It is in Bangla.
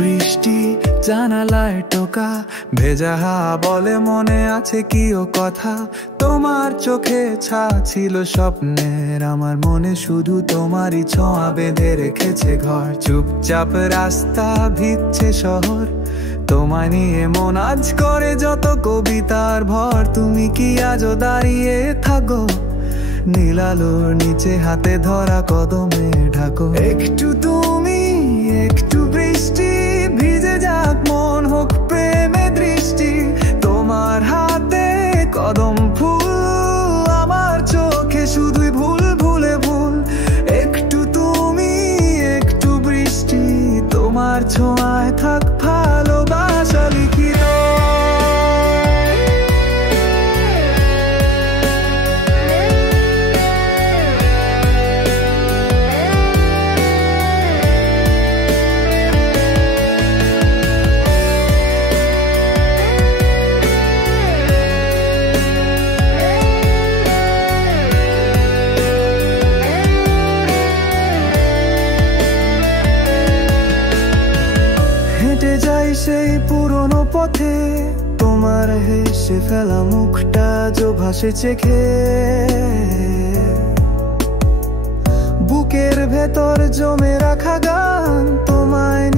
বৃষ্টি জানালায় টোকা, ভেজা হাওয়া বলে মনে আছে কি ও কথা। তোমার চোখে ছা ছিল স্বপ্নের, আমার মনে শুধু তোমারই ছোঁয়া বেঁধে রেখেছে ঘর। চুপচাপ রাস্তা ভিজছে শহর, তোমায় নিয়ে মন আজ করে যত কবিতার ভর। তুমি কি আজও দাঁড়িয়ে থাকো নীল আলোর নিচে, হাতে ধরা কদমে ঢাকো। একটু তুমি একটু বৃষ্টি, ভিজে যাক মন হোক প্রেমে দৃষ্টি। তোমার হাতে কদম ফুল, আমার চোখে শুধুই ভুল ভুলে ভুল। একটু তুমি একটু বৃষ্টি, তোমার ছোঁয়ায় থাক ভালোবাসা লিখিত। হেঁটে যাই সেই পুরনো পথে, তোমার হেসে ফেলা মুখটা যো ভাসে চেখে। বুকের ভেতর জমে রাখা গান তোমায়